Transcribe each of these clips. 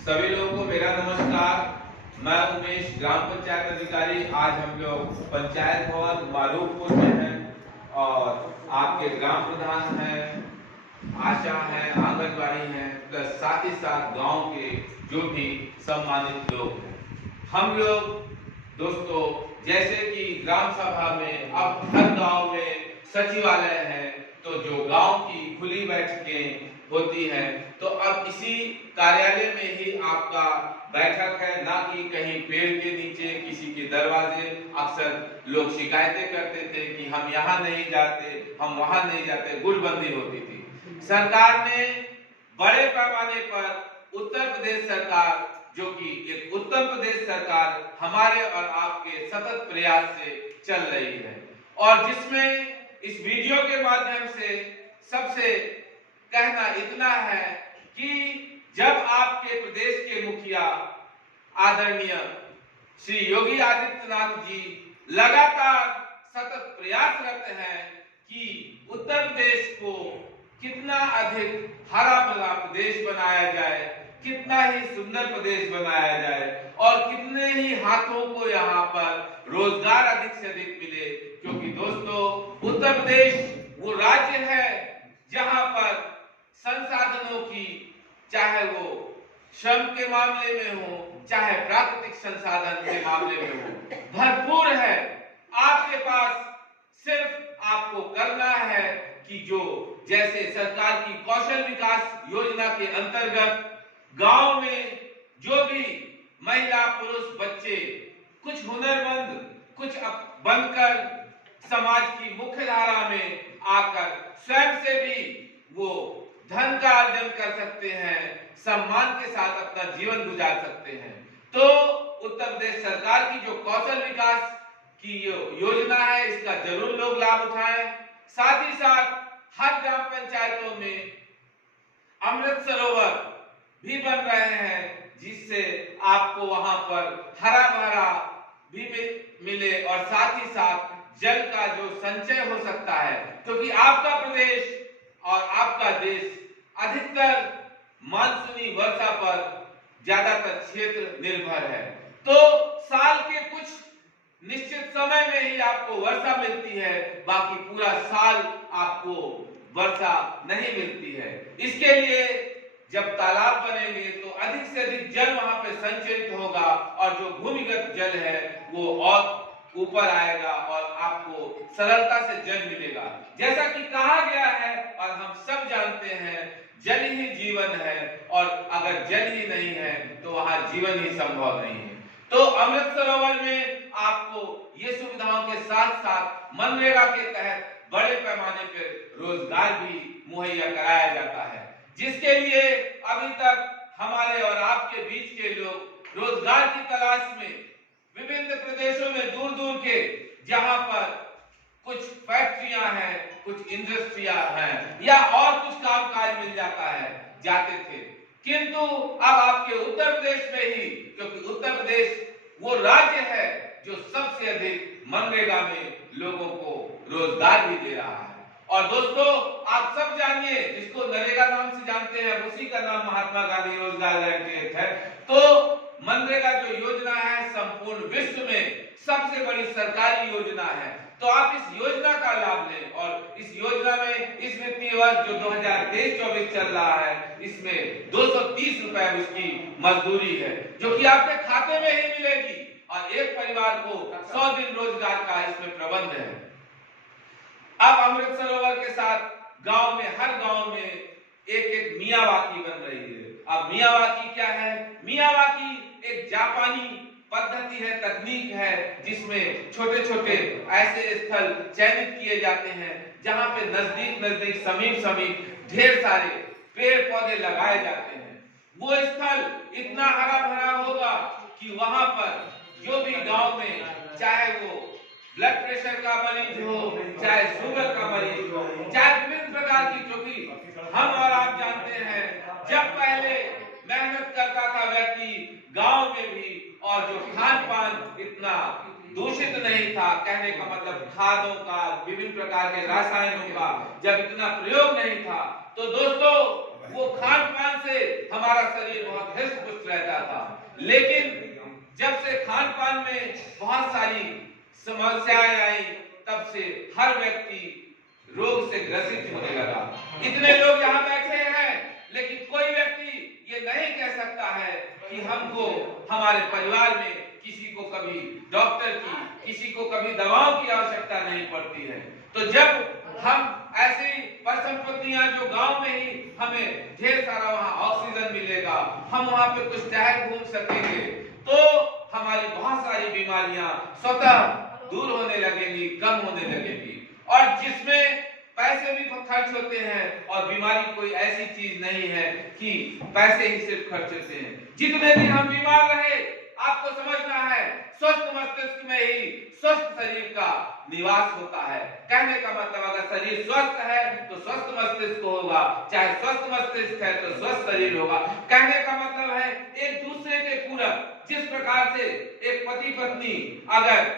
सभी लोगों को मेरा नमस्कार। मैं उमेश, ग्राम पंचायत अधिकारी। आज हम लोग पंचायत भवन मालूमपुर में हैं और आपके ग्राम प्रधान हैं, आशा है, आंगनबाड़ी है, प्लस साथ ही साथ गांव के जो भी सम्मानित लोग हैं। हम लोग दोस्तों, जैसे कि ग्राम सभा में अब हर गांव में सचिवालय है, तो जो गांव की खुली बैठकें होती है, तो अब इसी कार्यालय में ही आपका बैठक है, ना कि कहीं पेड़ के नीचे किसी के दरवाजे। अक्सर लोग शिकायतें करते थे कि हम यहाँ नहीं जाते, हम वहां नहीं जाते, गुटबंदी होती थी। सरकार ने बड़े पैमाने पर उत्तर प्रदेश सरकार, जो कि एक उत्तर प्रदेश सरकार हमारे और आपके सतत प्रयास से चल रही है, और जिसमें इस वीडियो के माध्यम से सबसे कहना इतना है कि जब आपके प्रदेश के मुखिया आदरणीय श्री योगी आदित्यनाथ जी लगातार सतत प्रयासरत हैं कि उत्तर प्रदेश को कितना अधिक हरा भरा प्रदेश बनाया जाए, कितना ही सुंदर प्रदेश बनाया जाए, और कितने ही हाथों को यहाँ पर रोजगार अधिक से अधिक मिले। क्योंकि दोस्तों, उत्तर प्रदेश वो राज्य है जहां पर संसाधनों की, चाहे वो श्रम के मामले में हो, चाहे प्राकृतिक संसाधन के मामले में हो, भरपूर है। आपके पास सिर्फ आपको करना है कि जो जैसे सरकार की कौशल विकास योजना के अंतर्गत गांव में जो भी महिला पुरुष बच्चे कुछ हुनरमंद, कुछ बनकर समाज की मुख्य धारा में आकर स्वयं से भी वो धन का अर्जन कर सकते हैं, सम्मान के साथ अपना जीवन गुजार सकते हैं। तो उत्तर प्रदेश सरकार की जो कौशल विकास की योजना है, इसका जरूर लोग लाभ उठाएं। साथ ही साथ हर ग्राम पंचायतों में अमृत सरोवर भी बन रहे हैं, जिससे आपको वहां पर हरा भरा भी मिले और साथ ही साथ जल का जो संचय हो सकता है, क्योंकि आपका प्रदेश और आपका देश अधिकतर मानसूनी वर्षा पर ज्यादातर क्षेत्र निर्भर है। तो साल के कुछ निश्चित समय में ही आपको वर्षा मिलती है, बाकी पूरा साल आपको वर्षा नहीं मिलती है। इसके लिए जब तालाब बनेंगे तो अधिक से अधिक जल वहां पे संचयित होगा और जो भूमिगत जल है वो और ऊपर आएगा और आपको सरलता से जल मिलेगा। जैसा कि कहा गया है और हम सब जानते हैं, जल ही जीवन है, और अगर जल ही नहीं है तो वहां जीवन ही संभव नहीं है। तो अमृत सरोवर में आपको ये सुविधाओं के साथ साथ मनरेगा के तहत बड़े पैमाने पर रोजगार भी मुहैया कराया जाता है, जिसके लिए अभी तक हमारे और आपके बीच के लोग रोजगार की तलाश में विभिन्न प्रदेशों में दूर दूर के, जहां पर कुछ फैक्ट्रियां हैं, कुछ इंडस्ट्रियां हैं, या और कुछ कामकाज मिल जाता है, जाते थे। किंतु अब आपके उत्तर प्रदेश में ही, क्योंकि उत्तर प्रदेश वो राज्य है जो सबसे अधिक मनरेगा में लोगों को रोजगार भी दे रहा है। और दोस्तों, आप सब जानिए, जिसको नरेगा नाम से जानते हैं, उसी का नाम महात्मा गांधी रोजगार गारंटी एक्ट है। तो मनरेगा जो योजना है संपूर्ण विश्व में सबसे बड़ी सरकारी योजना है। तो आप इस योजना का लाभ लें, और इस योजना में इस वित्तीय वर्ष जो 2023-24 चल रहा है, इसमें 230 रुपए उसकी मजदूरी है, जो कि आपके खाते में ही मिलेगी, और एक परिवार को 100 दिन रोजगार का इसमें प्रबंध है। अब अमृत सरोवर के साथ गांव में, हर गांव में एक एक मियावाकी बन रही है। अब मियावाकी क्या है? मियावाकी एक जापानी पद्धति है, तकनीक है, जिसमें छोटे छोटे ऐसे स्थल चयनित किए जाते हैं जहां पे नजदीक नजदीक, समीप समीप ढेर सारे पेड़ पौधे लगाए जाते हैं। वो स्थल इतना हरा भरा होगा कि वहां पर जो भी गांव में, चाहे वो ब्लड प्रेशर का मरीज हो, चाहे शुगर का मरीज हो, चाहे विभिन्न प्रकार की, क्योंकि हम और आप जानते हैं, जब पहले मेहनत करता था व्यक्ति गांव में भी, और जो खान पान इतना दूषित नहीं था, कहने का मतलब खादों का, विभिन्न प्रकार के रसायनों का जब इतना प्रयोग नहीं था, तो दोस्तों वो खान पान से हमारा शरीर बहुत हृष्ट पुष्ट रहता था। लेकिन जब से खान पान में बहुत सारी समस्याएं आई, तब से हर व्यक्ति रोग से ग्रसित होने लगा। इतने लोग यहाँ बैठे हैं, लेकिन कोई व्यक्ति ये नहीं कह सकता है कि हमको हमारे परिवार में किसी को कभी डॉक्टर की, किसी को कभी दवाओं की आवश्यकता नहीं पड़ती है। तो जब हम ऐसी परिसंपत्तियां जो गांव में ही हमें ढेर सारा वहां ऑक्सीजन मिलेगा, हम वहां पे कुछ टहल घूम सकेंगे, तो हमारी बहुत सारी बीमारियां स्वतः दूर होने लगेंगी, कम होने लगेंगी। और जिसमें पैसे भी खर्च होते हैं, और बीमारी कोई ऐसी चीज नहीं है कि पैसे ही सिर्फ खर्च होते हैं। जितने दिन हम बीमार रहे, आपको समझना है, स्वस्थ मस्तिष्क में ही स्वस्थ शरीर का निवास होता है। कहने का मतलब अगर शरीर स्वस्थ है तो स्वस्थ मस्तिष्क होगा, चाहे स्वस्थ मस्तिष्क है तो स्वस्थ शरीर होगा। कहने का मतलब है एक दूसरे के पूरक। जिस प्रकार से एक पति पत्नी अगर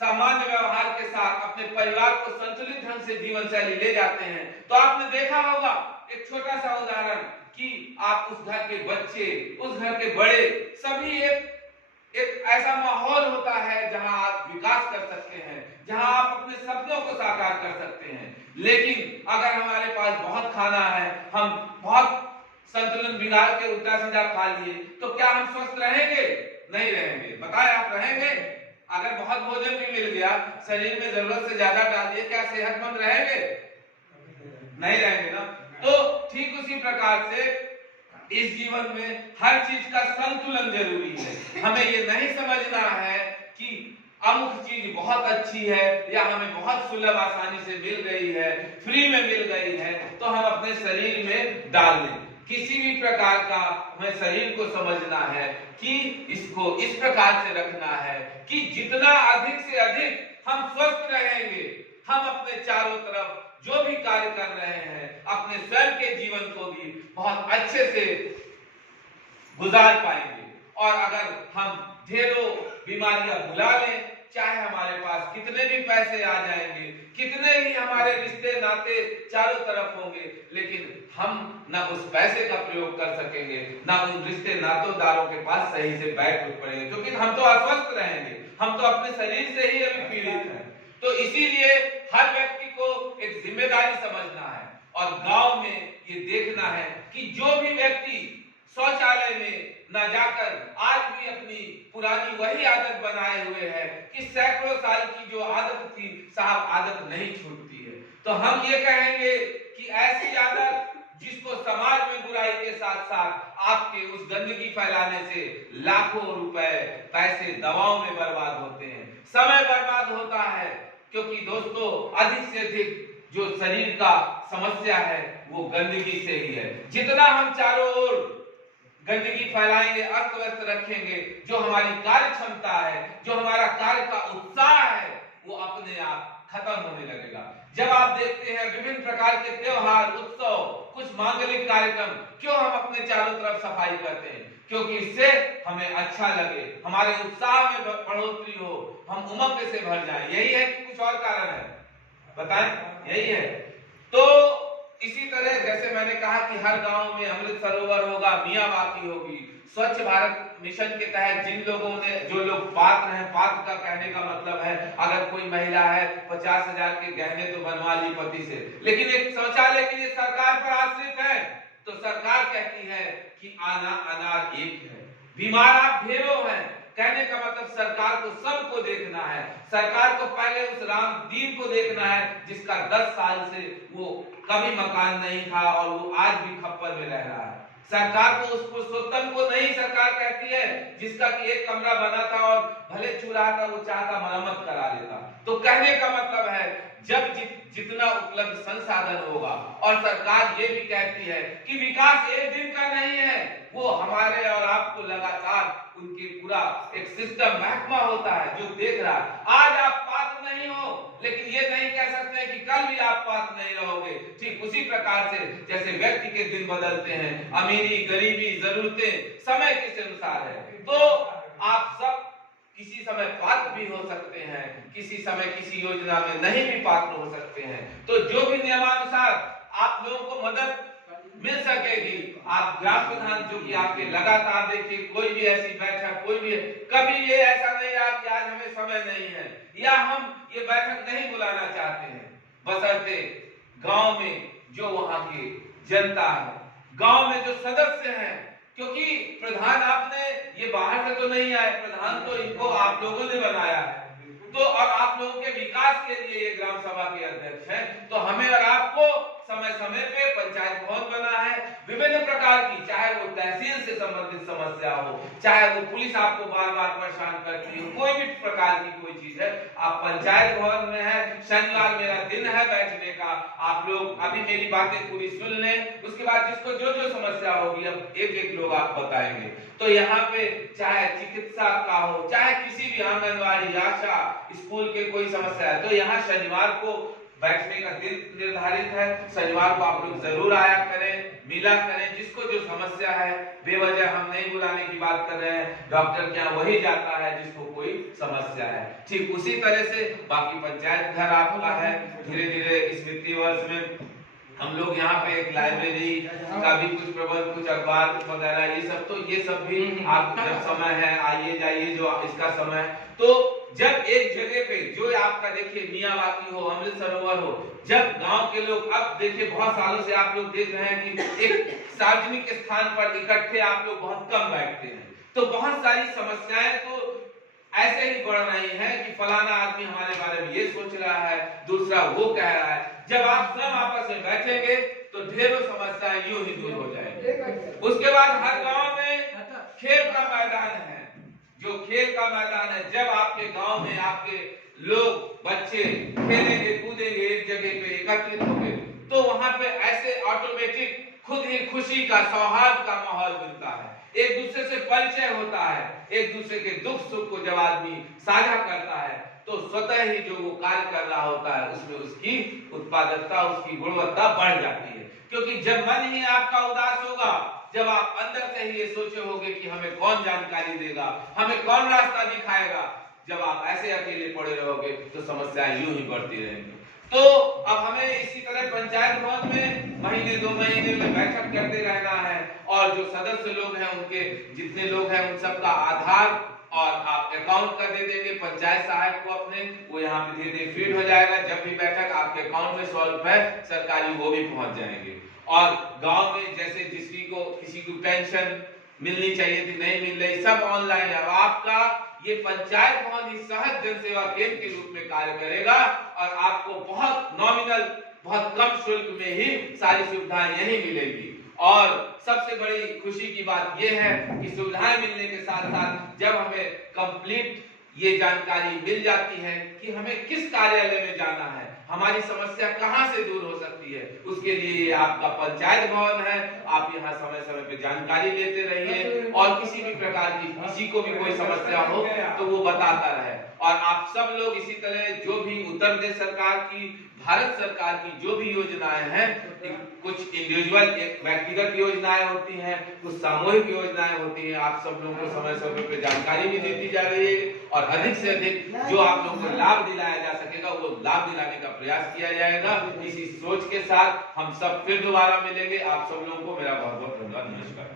सामान्य व्यवहार के साथ अपने परिवार को संतुलित ढंग से जीवन शैली ले जाते हैं, तो आपने देखा होगा एक छोटा सा उदाहरण कि आप उस घर के बच्चे, उस घर के बड़े, सभी एक ऐसा माहौल होता है जहां आप विकास कर सकते हैं, जहां आप अपने सपनों को साकार कर सकते हैं। लेकिन अगर हमारे पास बहुत खाना है, हम बहुत संतुलन बिगाड़ के उल्टा सीधा खा लिए, तो क्या हम स्वस्थ रहेंगे? नहीं रहेंगे। बताएं, आप रहेंगे? अगर बहुत भोजन भी मिल गया, शरीर में जरूरत से ज्यादा डाल दिए, क्या सेहतमंद रहेंगे? नहीं रहेंगे ना। तो ठीक उसी प्रकार से इस जीवन में हर चीज का संतुलन जरूरी है। हमें ये नहीं समझना है कि अमुक चीज बहुत अच्छी है या हमें बहुत सुलभ आसानी से मिल गई है, फ्री में मिल गई है, तो हम अपने शरीर में डाल दें। किसी भी प्रकार का हमें शरीर को समझना है कि इसको इस प्रकार से रखना है कि जितना अधिक से अधिक हम स्वस्थ रहेंगे, हम अपने चारों तरफ जो भी कार्य कर रहे हैं, अपने स्वयं के जीवन को भी बहुत अच्छे से गुजार पाएंगे। और अगर हम ढेरों बीमारियां भुला लें, चाहे हमारे पास कितने भी पैसे आ जाएंगे, कितने ही हमारे रिश्ते नाते चारों तरफ होंगे, लेकिन हम ना उस पैसे का प्रयोग कर सकेंगे, ना उन रिश्ते नातोदारों के पास सही से बैठ उठ पड़ेंगे, क्योंकि हम तो अस्वस्थ रहेंगे, हम तो अपने शरीर से ही अभी पीड़ित हैं। तो इसीलिए हर व्यक्ति को एक जिम्मेदारी समझना है और गांव में ये देखना है कि जो भी व्यक्ति शौचालय में न जाकर आज भी अपनी पुरानी वही आदत बनाए हुए है कि सैकड़ों साल की जो आदत थी, साहब आदत नहीं छूटती है। तो हम ये कहेंगे कि ऐसी आदत जिसको समाज में बुराई के साथ साथ आपके उस गंदगी फैलाने से लाखों रुपए, पैसे दवाओं में बर्बाद होते हैं, समय बर्बाद होता है। क्योंकि दोस्तों अधिक से अधिक जो शरीर का समस्या है वो गंदगी से ही है। जितना हम चारों ओर गंदगी फैलाएंगे, अस्त व्यस्त रखेंगे, जो हमारी कार्य क्षमता है, जो हमारा कार्य का उत्साह है, वो अपने आप खत्म होने लगेगा। जब आप देखते हैं विभिन्न प्रकार के त्योहार, उत्सव, कुछ मांगलिक कार्यक्रम, क्यों हम अपने चारों तरफ सफाई करते हैं? क्योंकि इससे हमें अच्छा लगे, हमारे उत्साह में बढ़ोतरी हो, हम उमंग से भर जाएं। यही है कि कुछ और कारण है? बताएं, यही है। तो इसी तरह जैसे मैंने कहा कि हर गांव में अमृत सरोवर होगा, मियावाकी होगी। स्वच्छ भारत मिशन के तहत जिन लोगों ने, जो लोग पात्र हैं, पात्र का कहने का मतलब है अगर कोई महिला है 50,000 के गहने तो बनवा ली पति से, लेकिन एक शौचालय के लिए सरकार पर आश्रित है, तो सरकार कहती है कि आना अनार एक है, बीमार आप ढेरों हैं। कहने का मतलब सरकार को सबको देखना है। सरकार को पहले उस राम दीन को देखना है जिसका 10 साल से वो कभी मकान नहीं था और वो आज भी खप्पर में रह रहा है। सरकार को उस पुरुषोत्तम को नहीं सरकार कहती है जिसका कि एक कमरा बना था और भले चूल्हा था वो चाहता मरम्मत करा लेता। तो कहने का मतलब है जब जितना उपलब्ध संसाधन होगा, और सरकार ये भी कहती है कि विकास एक दिन का नहीं है, वो हमारे और आपको लगातार उनके पूरा एक सिस्टम महकमा होता है जो देख रहा है। आज आप पात्र नहीं हो, लेकिन ये नहीं कह सकते कि कल भी आप पात्र नहीं रहोगे। ठीक उसी प्रकार से जैसे व्यक्ति के दिन बदलते हैं, अमीरी, गरीबी, जरूरतें समय के अनुसार है, तो आप सब किसी समय पात्र भी हो सकते हैं, किसी समय किसी योजना में नहीं भी पात्र हो सकते हैं। तो जो भी नियमानुसार आप लोगों को मदद मिल सकेगी। आप ग्राम प्रधान जो कि आपके लगातार देखिए कोई भी ऐसी बैठक कोई भी कभी ये ऐसा नहीं रहा कि आज हमें समय नहीं है या हम ये बैठक नहीं बुलाना चाहते हैं, बशर्ते गांव में जो वहां की जनता है, गांव में जो सदस्य हैं, क्योंकि प्रधान आपने ये बाहर से तो नहीं आए, प्रधान तो इनको आप लोगों ने बनाया है, तो और आप लोगों के विकास के लिए ये ग्राम सभा के अध्यक्ष हैं, तो हमें और आपको समय समय पे पंचायत भवन बना है, विभिन्न प्रकार की, चाहे वो तहसील से संबंधित समस्या हो, चाहे वो पुलिस आपको बार बार परेशान करती हो, कोई भी प्रकार की कोई चीज है, आप पंचायत भवन में है। शनिवार मेरा दिन है बैठने का, आप लोग अभी मेरी बातें पूरी सुन लें, उसके बाद जिसको जो जो समस्या होगी अब एक एक लोग आप बताएंगे। तो यहाँ पे चाहे चिकित्सा का हो, चाहे किसी भी आंगनवाड़ी, आशा, स्कूल के कोई समस्या है, तो यहाँ शनिवार को बैठने का दिन निर्धारित है। शनिवार को आप लोग जरूर आया करें, मिला करें, जिसको जो समस्या है, बेवजह हम नहीं बुलाने की बात कर रहे हैं, डॉक्टर के यहाँ वही जाता है जिसको कोई समस्या है। ठीक उसी तरह से बाकी पंचायत घर आपका है, धीरे धीरे इस वित्तीय वर्ष में हम लोग यहाँ पे एक लाइब्रेरी का भी कुछ प्रबंध, कुछ अखबार वगैरह ये सब, तो ये सब भी आप जब समय है आइए जाइए, जो इसका समय है, तो जब एक जगह पे जो आपका देखिए मियावाकी हो, अमृत सरोवर हो, जब गांव के लोग, अब देखिए बहुत सालों से आप लोग देख रहे हैं कि एक सार्वजनिक स्थान पर इकट्ठे आप लोग बहुत कम बैठते हैं, तो बहुत सारी समस्याएं तो ऐसे ही बढ़ रही है कि फलाना आदमी हमारे बारे में ये सोच रहा है, दूसरा वो कह रहा है। जब आप सब आपस में बैठेंगे तो ढेरों समस्याएं यूं ही दूर हो जाएंगी। उसके बाद हर गांव में खेल का मैदान है, जो खेल का मैदान है, जब आपके गांव में आपके लोग बच्चे खेलेंगे कूदेंगे, एक जगह पे एकत्रित होंगे, तो वहां पे ऐसे ऑटोमेटिक खुद ही खुशी का, सौहार्द का माहौल मिलता है, एक दूसरे से परिचय होता है, एक दूसरे के दुख सुख को जब आदमी साझा करता है तो स्वतः ही जो वो कार्य कर रहा होता है उसमें उसकी उत्पादकता, उसकी गुणवत्ता बढ़ जाती है। क्योंकि जब मन ही आपका उदास होगा, जब आप अंदर से ही ये सोचे होंगे कि हमें कौन जानकारी देगा, हमें कौन रास्ता दिखाएगा, जब आप ऐसे अकेले पड़े रहोगे तो समस्याएं यूं ही बढ़ती रहेंगी। तो अब हमें इसी तरह पंचायत भवन में महीने 2 महीने में बैठक करते रहना है, और जो सदस्य लोग हैं उनके जितने लोग हैं उन सबका आधार और आप अकाउंट कर दे देंगे पंचायत साहब को अपने, वो यहाँ पे धीरे धीरे फीड हो जाएगा। जब भी बैठक आपके अकाउंट में 100 रुपए सरकारी वो भी पहुंच जाएंगे। और गांव में जैसे किसी को पेंशन मिलनी चाहिए थी, नहीं मिल रही, सब ऑनलाइन है। अब आपका ये पंचायत भवन ही सहज जन सेवा केंद्र के रूप में कार्य करेगा और आपको बहुत नॉमिनल, बहुत कम शुल्क में ही सारी सुविधाएं यही मिलेगी। और सबसे बड़ी खुशी की बात यह है कि सुविधाएं मिलने के साथ साथ जब हमें कंप्लीट ये जानकारी मिल जाती है कि हमें किस कार्यालय में जाना है, हमारी समस्या कहां से दूर हो सकती है, उसके लिए आपका पंचायत भवन है। आप यहाँ समय समय पे जानकारी लेते रहिए और किसी भी प्रकार की किसी को भी कोई समस्या हो तो वो बताता रहे। और आप सब लोग इसी तरह जो भी उत्तर प्रदेश सरकार की, भारत सरकार की जो भी योजनाएं हैं, कुछ इंडिविजुअल व्यक्तिगत योजनाएं होती हैं, कुछ सामूहिक योजनाएं होती हैं, आप सब लोगों को समय समय पे जानकारी भी देती जा रही है और अधिक से अधिक जो आप लोगों को लाभ दिलाया जा सकेगा वो लाभ दिलाने का प्रयास किया जाएगा। इसी सोच के साथ हम सब फिर दोबारा मिलेंगे। आप सब लोगों को मेरा बहुत बहुत धन्यवाद। नमस्कार।